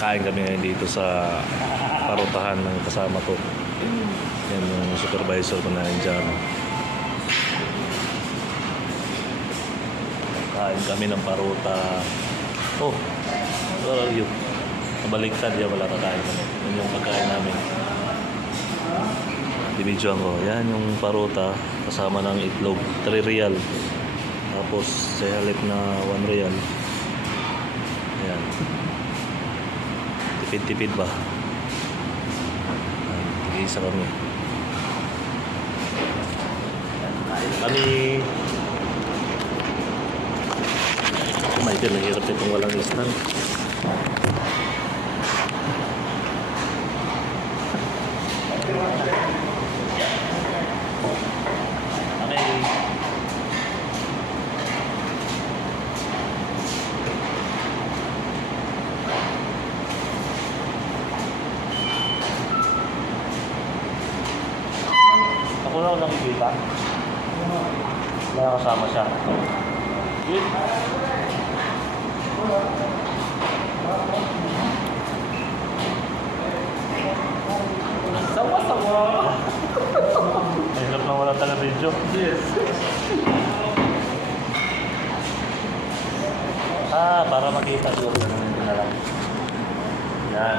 Kain kami ngayon dito sa parutahan ng kasama ko. Yan yung supervisor ko na nandiyan. Kain kami ng paruta. Oh, where are you? Nabaliktad yan, wala kakain kami. Yan yung pagkain namin. Dibidyoan ko. Yan yung paruta kasama ng itlog. 3 real. Tapos sa halip na 1 real. Ayan. Tipid-tipid ba? Tig-isa kami. Kami. Oh my God, nahirap itong walang stand. Ako na ako nakikita. Wala kasama siya. Good. Sawa-sawa. Mahirap na wala talaga video. Yes. Para makita siguro na lang. Yan.